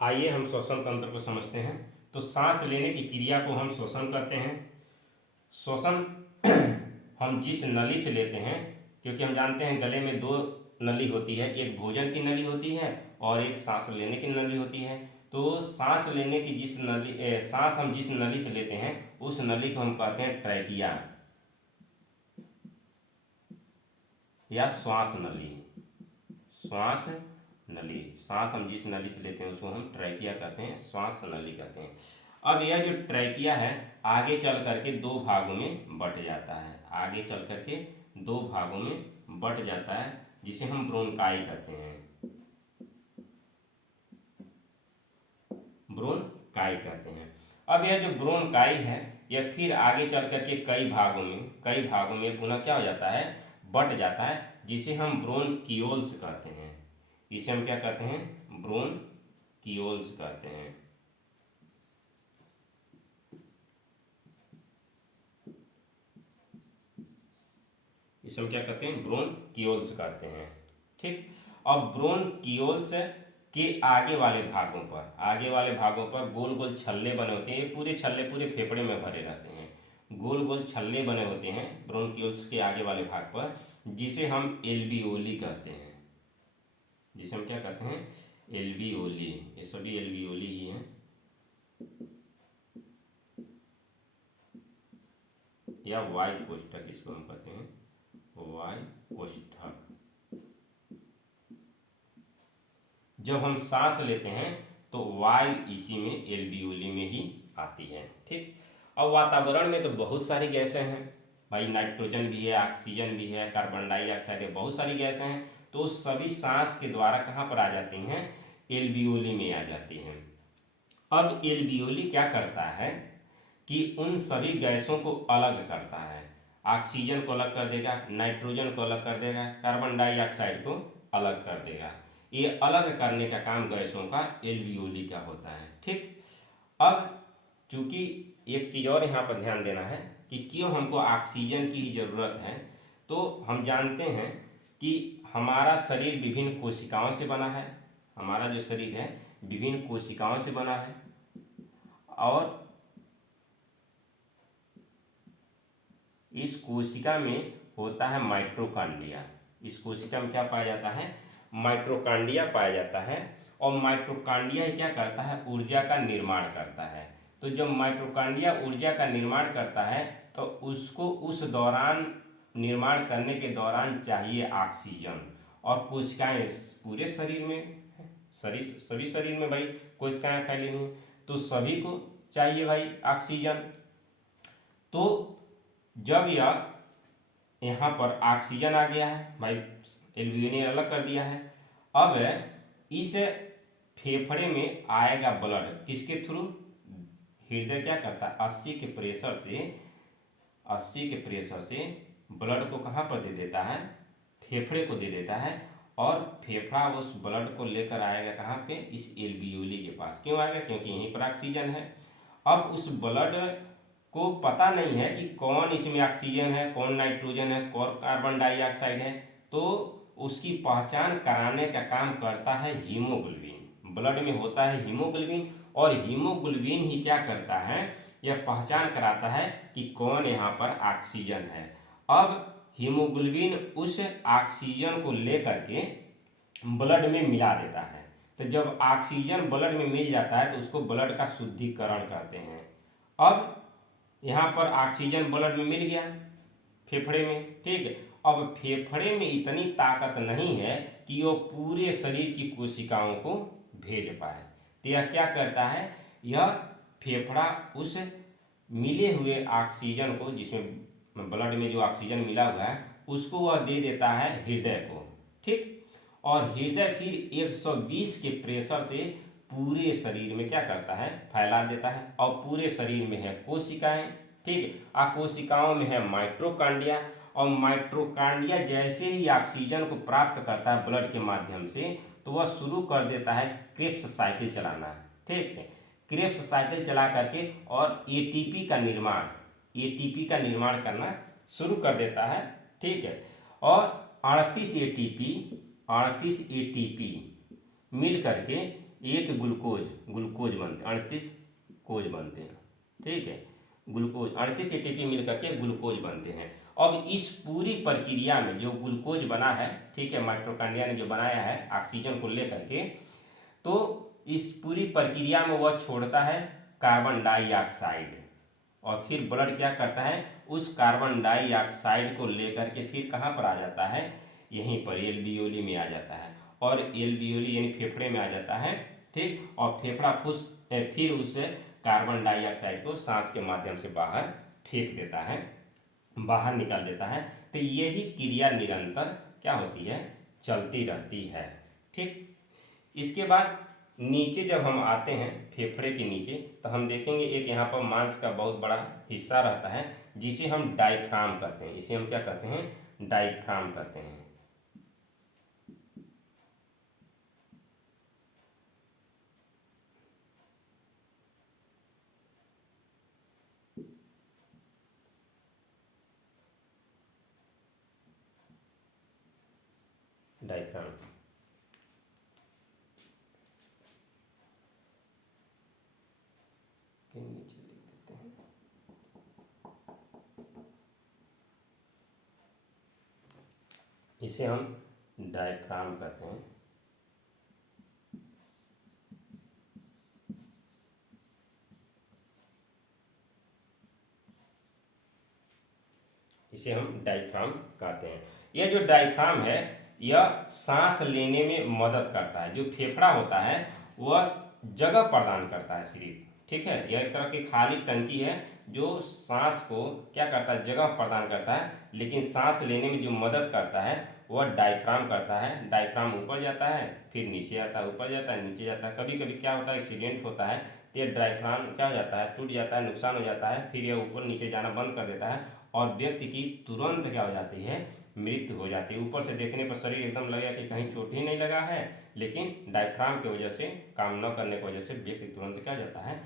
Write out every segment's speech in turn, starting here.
आइए हम श्वसन तंत्र को समझते हैं। तो सांस लेने की क्रिया को हम श्वसन कहते हैं। श्वसन हम जिस नली से लेते हैं, क्योंकि हम जानते हैं गले में दो नली होती है, एक भोजन की नली होती है और एक सांस लेने की नली होती है। तो सांस लेने की सांस हम जिस नली से लेते हैं उस नली को हम कहते हैं ट्रैकिया या श्वास नली। श्वास नली, सांस हम जिस नली से लेते हैं उसको हम ट्रैकिया कहते हैं, श्वास नली कहते हैं। अब यह जो ट्रैकिया है आगे चल करके दो भागों में बट जाता है, आगे चल करके दो भागों में बट जाता है, जिसे हम ब्रोंकाई कहते हैं, ब्रोंकाई कहते हैं। अब यह जो ब्रोंकाई है यह फिर आगे चल करके कई भागों में पुनः क्या हो जाता है, बट जाता है, जिसे हम ब्रोंकियोल्स कहते हैं। इसे हम क्या कहते हैं, ब्रोंकियोल्स कहते हैं। इसे हम क्या कहते हैं, ब्रोंकियोल्स कहते हैं। ठीक। अब ब्रोंकियोल्स के आगे वाले भागों पर गोल गोल छल्ले बने होते हैं। ये पूरे छल्ले पूरे फेफड़े में भरे रहते हैं, गोल गोल छल्ले बने होते हैं ब्रोंकियोल्स के आगे वाले भाग पर, जिसे हम एल्वियोली कहते हैं। जिसे हम क्या कहते हैं, एल्वियोली। ये सभी एल्वियोली ही हैं। या वायु कोष्ठक इसको हम कहते हैं, वायु कोष्ठक। जब हम सांस लेते हैं तो वायु इसी में एल्वियोली में ही आती है। ठीक। अब वातावरण में तो बहुत सारी गैसें हैं भाई, नाइट्रोजन भी है, ऑक्सीजन भी है, कार्बन डाइऑक्साइड है, बहुत सारी गैसें हैं। तो सभी सांस के द्वारा कहाँ पर आ जाती हैं, एल्वियोली में आ जाती हैं। अब एल्वियोली क्या करता है कि उन सभी गैसों को अलग करता है, ऑक्सीजन को अलग कर देगा, नाइट्रोजन को अलग कर देगा, कार्बन डाइऑक्साइड को अलग कर देगा। ये अलग करने का काम गैसों का एल्वियोली का होता है। ठीक। अब चूंकि एक चीज़ और यहाँ पर ध्यान देना है कि क्यों हमको ऑक्सीजन की ही ज़रूरत है। तो हम जानते हैं कि हमारा शरीर विभिन्न कोशिकाओं से बना है, हमारा जो शरीर है विभिन्न कोशिकाओं से बना है, और इस कोशिका में होता है माइटोकॉन्ड्रिया। इस कोशिका में क्या पाया जाता है, माइटोकॉन्ड्रिया पाया जाता है। और माइटोकॉन्ड्रिया ही क्या करता है, ऊर्जा का निर्माण करता है। तो जब माइटोकॉन्ड्रिया ऊर्जा का निर्माण करता है तो उसको उस दौरान निर्माण करने के दौरान चाहिए ऑक्सीजन। और कोशिकाएं पूरे शरीर में, सभी शरीर में भाई कोशिकाएं फैली हुई, तो सभी को चाहिए भाई ऑक्सीजन। तो जब यह यहाँ पर ऑक्सीजन आ गया है भाई, एल्वियोली ने अलग कर दिया है, अब इस फेफड़े में आएगा ब्लड, किसके थ्रू, हृदय क्या करता है, 80 के प्रेशर से ब्लड को कहाँ पर दे देता है, फेफड़े को दे देता है। और फेफड़ा उस ब्लड को लेकर आएगा कहाँ पे, इस एल्वियोली के पास। क्यों आएगा, क्योंकि यहीं पर ऑक्सीजन है। अब उस ब्लड को पता नहीं है कि कौन इसमें ऑक्सीजन है, कौन नाइट्रोजन है, कौन कार्बन डाइऑक्साइड है, तो उसकी पहचान कराने का काम करता है हीमोग्लोबिन। ब्लड में होता है हीमोग्लोबिन, और हीमोग्लोबिन ही क्या करता है, यह पहचान कराता है कि कौन यहाँ पर ऑक्सीजन है। अब हीमोग्लोबिन उस ऑक्सीजन को लेकर के ब्लड में मिला देता है। तो जब ऑक्सीजन ब्लड में मिल जाता है तो उसको ब्लड का शुद्धिकरण कहते हैं। अब यहाँ पर ऑक्सीजन ब्लड में मिल गया फेफड़े में, ठीक है। अब फेफड़े में इतनी ताकत नहीं है कि वो पूरे शरीर की कोशिकाओं को भेज पाए। तो यह क्या करता है, यह फेफड़ा उस मिले हुए ऑक्सीजन को, जिसमें ब्लड में जो ऑक्सीजन मिला हुआ है उसको वह दे देता है हृदय को। ठीक। और हृदय फिर 120 के प्रेशर से पूरे शरीर में क्या करता है, फैला देता है। और पूरे शरीर में है कोशिकाएं, ठीक। कोशिकाओं में है माइटोकॉन्ड्रिया, और माइटोकॉन्ड्रिया जैसे ही ऑक्सीजन को प्राप्त करता है ब्लड के माध्यम से, तो वह शुरू कर देता है क्रेब्स साइकिल चलाना, ठीक है। क्रेब्स साइकिल चला करके और एटीपी का निर्माण करना शुरू कर देता है, ठीक है। और 38 एटीपी मिल करके एक ग्लूकोज बनते हैं, 38 कोज बनते हैं, ठीक है। ग्लूकोज 38 एटीपी मिल करके ग्लूकोज बनते हैं। अब इस पूरी प्रक्रिया में जो ग्लूकोज बना है, ठीक है, माइटोकॉन्ड्रिया ने जो बनाया है ऑक्सीजन को लेकर के, तो इस पूरी प्रक्रिया में वह छोड़ता है कार्बन डाइऑक्साइड, और फिर ब्लड क्या करता है, उस कार्बन डाइऑक्साइड को लेकर के फिर कहाँ पर आ जाता है, यहीं पर एल्वियोली में आ जाता है, और एल्वियोली यानी फेफड़े में आ जाता है, ठीक। और फेफड़ा फिर उस कार्बन डाइऑक्साइड को सांस के माध्यम से बाहर फेंक देता है, बाहर निकाल देता है। तो यही क्रिया निरंतर क्या होती है, चलती रहती है, ठीक। इसके बाद नीचे जब हम आते हैं फेफड़े के नीचे, तो हम देखेंगे एक यहाँ पर मांस का बहुत बड़ा हिस्सा रहता है जिसे हम डायफ्राम कहते हैं। इसे हम क्या कहते हैं, डायफ्राम कहते हैं। डायफ्राम के नीचे लिख देते हैं, इसे हम डायफ्राम कहते हैं। इसे हम डायफ्राम कहते हैं। यह जो डायफ्राम है यह सांस लेने में मदद करता है। जो फेफड़ा होता है वह जगह प्रदान करता है सिर्फ, ठीक है। यह एक तरह की खाली टंकी है जो सांस को क्या करता है, जगह प्रदान करता है, लेकिन सांस लेने में जो मदद करता है वह डायफ्राम करता है। डायफ्राम ऊपर जाता है फिर नीचे आता है, ऊपर जाता है नीचे जाता है। कभी कभी क्या होता है, एक्सीडेंट होता है तो यह डायफ्राम क्या हो जाता है, टूट जाता है, नुकसान हो जाता है, फिर यह ऊपर नीचे जाना बंद कर देता है और व्यक्ति की तुरंत क्या हो जाती है, मृत्यु हो जाती है। ऊपर से देखने पर शरीर एकदम लगेगा कि कहीं चोट ही नहीं लगा है, लेकिन डायफ्राम की वजह से, काम न करने की वजह से व्यक्ति तुरंत क्या हो जाता है,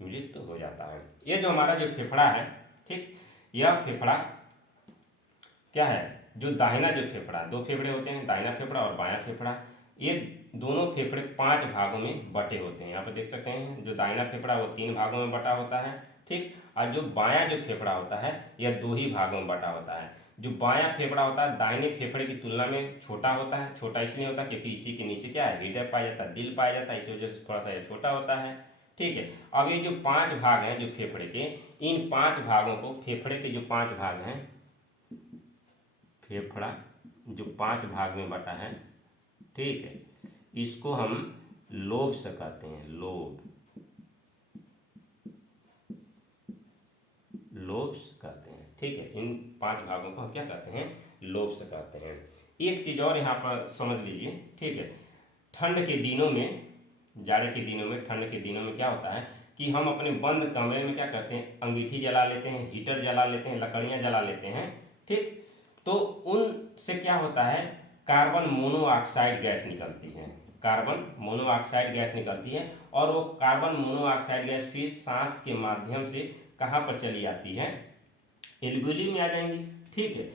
मृत्यु हो जाता है। ये जो हमारा जो फेफड़ा है, ठीक, यह फेफड़ा क्या है, जो दाहिना जो फेफड़ा, दो फेफड़े होते हैं, दाहिना फेफड़ा और बायां फेफड़ा, ये दोनों फेफड़े 5 भागों में बटे होते हैं। यहाँ पर देख सकते हैं जो दाहिना फेफड़ा वो 3 भागों में बटा होता है, ठीक। और जो बायां जो फेफड़ा होता है यह 2 ही भागों में बटा होता है। जो बायां फेफड़ा होता है दाहिने फेफड़े की तुलना में छोटा होता है। छोटा इसलिए होता है क्योंकि इसी के नीचे क्या है, हृदय पाया जाता है, दिल पाया जाता है, इसी वजह से थोड़ा सा ये छोटा होता है, ठीक है। अब ये जो 5 भाग हैं जो फेफड़े के, इन 5 भागों को, फेफड़े के जो 5 भाग हैं, फेफड़ा जो 5 भाग में बटा है, ठीक है, इसको हम लोब्स कहते हैं। लोब्स कहते हैं, ठीक है। इन 5 भागों को हम क्या कहते हैं, लोब्स कहते हैं। एक चीज और यहाँ पर समझ लीजिए, ठीक है। ठंड के दिनों में, जाड़े के दिनों में, ठंड के दिनों में क्या होता है कि हम अपने बंद कमरे में क्या करते हैं, अंगीठी जला लेते हैं, हीटर जला लेते हैं, लकड़ियाँ जला लेते हैं, ठीक। तो उनसे क्या होता है, कार्बन मोनोऑक्साइड गैस निकलती है, कार्बन मोनोऑक्साइड गैस निकलती है, और वो कार्बन मोनोऑक्साइड गैस फिर सांस के माध्यम से कहाँ पर चली आती है, एल्वियोली में आ जाएंगी, ठीक है।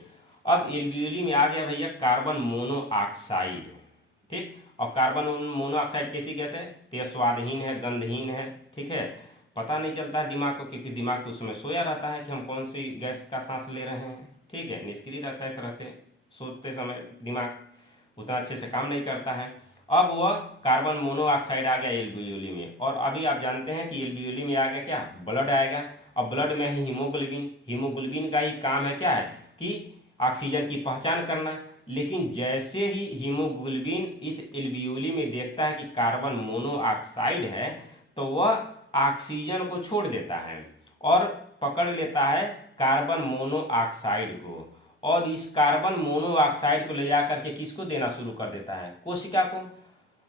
अब एल्वियोली में आ गया भैया कार्बन मोनोऑक्साइड, ठीक। और कार्बन मोनोऑक्साइड कैसी गैस है, तो यह स्वादहीन है, गंधहीन है, ठीक है। पता नहीं चलता है दिमाग को, क्योंकि दिमाग तो उसमें सोया रहता है कि हम कौन सी गैस का सांस ले रहे हैं, ठीक है, निष्क्रिय रहता है एक तरह से। सोते समय दिमाग उतना अच्छे से काम नहीं करता है। अब वह कार्बन मोनोऑक्साइड आ गया एल्वियोली में, और अभी आप जानते हैं कि एल्वियोली में आ गया क्या, ब्लड आएगा। और ब्लड में ही हीमोग्लोबिन, हीमोग्लोबिन का ही काम है क्या है कि ऑक्सीजन की पहचान करना। लेकिन जैसे ही हीमोग्लोबिन इस एल्वियोली में देखता है कि कार्बन मोनोऑक्साइड है, तो वह ऑक्सीजन को छोड़ देता है और पकड़ लेता है कार्बन मोनोऑक्साइड को, और इस कार्बन मोनोऑक्साइड को ले जाकर के किसको देना शुरू कर देता है, कोशिका को।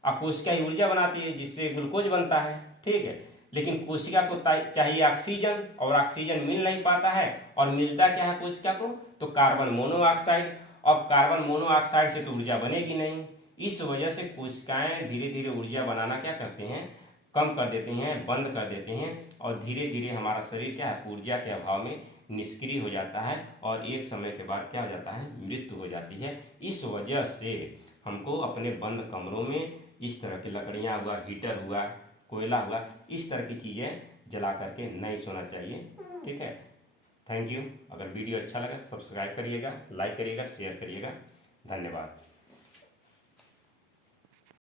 अब कोशिका ही ऊर्जा बनाती है जिससे ग्लूकोज बनता है, ठीक है। लेकिन कोशिका को चाहिए ऑक्सीजन, और ऑक्सीजन मिल नहीं पाता है, और मिलता क्या है कोशिका को, तो कार्बन मोनोऑक्साइड। अब कार्बन मोनोऑक्साइड से तो ऊर्जा बनेगी नहीं, इस वजह से कोशिकाएं धीरे धीरे ऊर्जा बनाना क्या करते हैं, कम कर देते हैं, बंद कर देते हैं, और धीरे धीरे हमारा शरीर क्या है, ऊर्जा के अभाव में निष्क्रिय हो जाता है, और एक समय के बाद क्या हो जाता है, मृत्यु हो जाती है। इस वजह से हमको अपने बंद कमरों में इस तरह की लकड़ियाँ हुआ, हीटर हुआ, कोयला हुआ, इस तरह की चीज़ें जला करके नहीं सोना चाहिए। ठीक है, थैंक यू। अगर वीडियो अच्छा लगा सब्सक्राइब करिएगा, लाइक करिएगा, शेयर करिएगा। धन्यवाद।